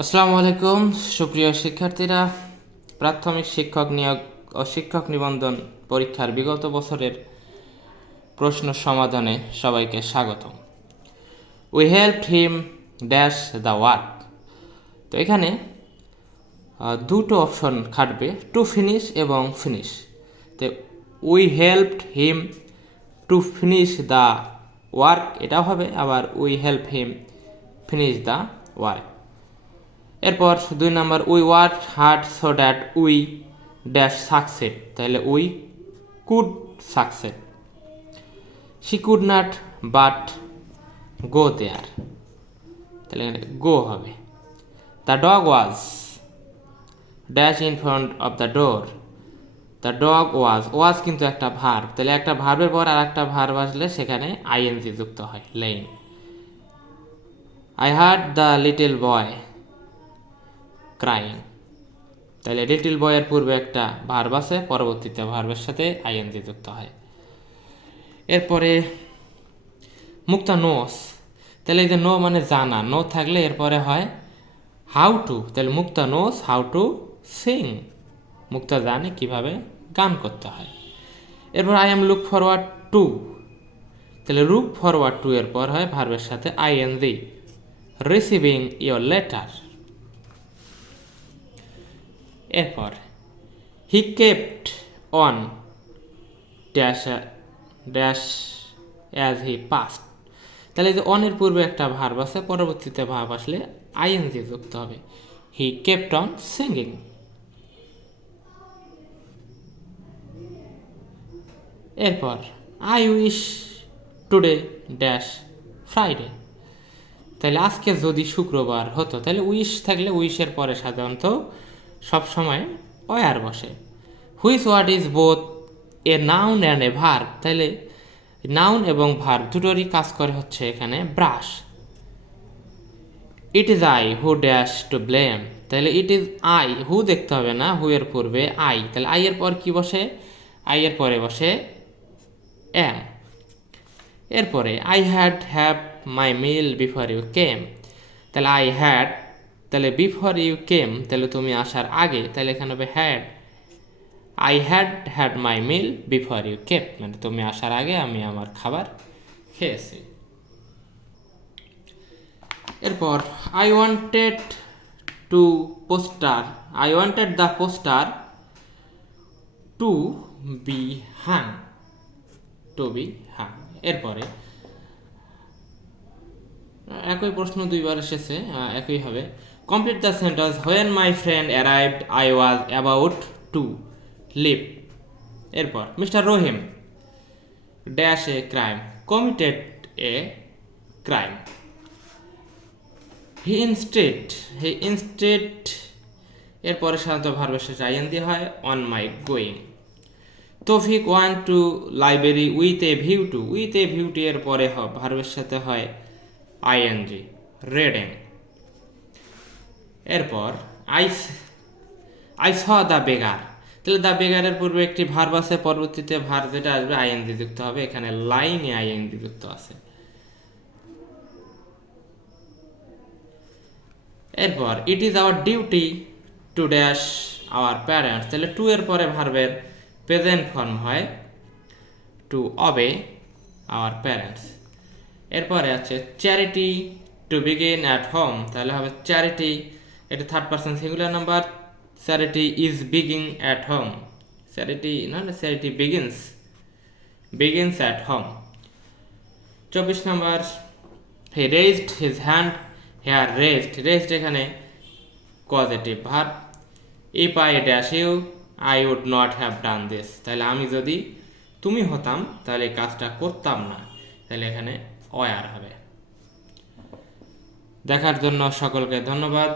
আসসালামু আলাইকুম সুপ্রিয় শিক্ষার্থীরা, প্রাথমিক শিক্ষক নিয়োগ ও শিক্ষক নিবন্ধন পরীক্ষার বিগত বছরের প্রশ্ন সমাধানে সবাইকে স্বাগতম। We helped him dash the work. তো এখানে দুটো অপশন খাটবে, টু ফিনিশ এবং ফিনিশ। তো we helped him to finish the work এটাও হবে, আবার we help him finish the work. এরপর 2 নম্বর, we work hard so that we dash succeed, তাহলে we could succeed. She could not but go there, তাহলে go হবে। The dog was dash in front of the door, the dog ওয়াজ কিন্তু একটা verb, তাহলে একটা ভার্বের পর আর একটা ভার্ব আসলে সেখানে আইএনজি যুক্ত হয়, laying. I hard the little boy crying, তাহলে লিটল বয়ের পূর্বে একটা ভার্ব আছে, পরবর্তীতে ভার্বের সাথে আইএনজি যুক্ত হয়। এরপরে মুক্তা নোস, তাহলে এই যে নো মানে জানা, নো থাকলে এরপরে হয় হাউ টু, তাহলে মুক্তা নোস হাউ টু সিং, মুক্তা জানে কিভাবে গান করতে হয়। এরপর I am look forward to, তাহলে লুক ফরওয়ার্ড টু এর পর হয় ভার্বের সাথে আইএনজি, রিসিভিং ইয়োর লেটার। এরপর he kept on dash dash as he passed, তাহলে যে অনের পূর্বে একটা ভার্ব আছে, পরবর্তীতে ভার্ব আসলে আইএনজি যুক্ত হবে, হি কেপ্ট অন সিঙ্গিং। এরপর I wish today dash Friday, তাহলে আজকে যদি শুক্রবার হতো, তাহলে উইশ থাকলে উইশের পরে সাধারণত সবসময় ওয়ার বসে। Which word is both a noun and a verb, তাহলে নাউন এবং ভার্ব দুটোরই কাজ করে হচ্ছে এখানে brush. It is I who dash to blame, তাহলে ইট ইজ আই, হু দেখতে হবে না, হু এর পূর্বে আই, তাহলে আই এর পর কি বসে, আই এর পরে বসে অ্যাম। এরপরে I have my meal before you came, তাহলে আই হ্যাড, তাহলে বিফোর ইউ কেম, তাহলে তুমি আসার আগে, তাহলে এখানে হবে had. I had my meal before you came, মানে তুমি আসার আগে আমি আমার খাবার খেয়েছি। এরপর I wanted the poster to be hung, এরপরে একই প্রশ্ন দুইবার এসেছে, একই হবে। Complete the sentence, when my friend arrived I was about to leave. এরপর mister Rahim dash a crime, committed a crime. He instead এরপরে সাধারণত ভার্বের শেষে আইএনজি হয়, অন মাই গোয়িং। তৌফিক want to library with a view to, এর পরে ভার্বের সাথে হয় আইএনজি, রেডিং। এরপর আই স দ্য বেগার, তাহলে দ্য বেগারের পূর্বে একটি ভার্ব আছে, পরবর্তীতে ভার্ব যেটা আসবে আইএনজি যুক্ত হবে, এখানে লাইনে আইএনজি যুক্ত আছে। এরপর it is our duty to dash our parents, তাহলে টু এর পরে ভার্বের প্রেজেন্ট ফর্ম হয় টু অবে আওয়ার প্যারেন্টস। এরপরে আছে charity to begin at home, তাহলে হবে চ্যারিটি, এটা third person singular number, charity is begin at home, charity begins at home. 24 নম্বর, he raised his hand here raised এখানে positive verb. If I dash you I would not have done this, তাহলে আমি যদি তুমি হতাম তাহলে এই কাজটা করতাম না, তাহলে এখানে ওয়ার হবে। দেখার জন্য সকলকে ধন্যবাদ।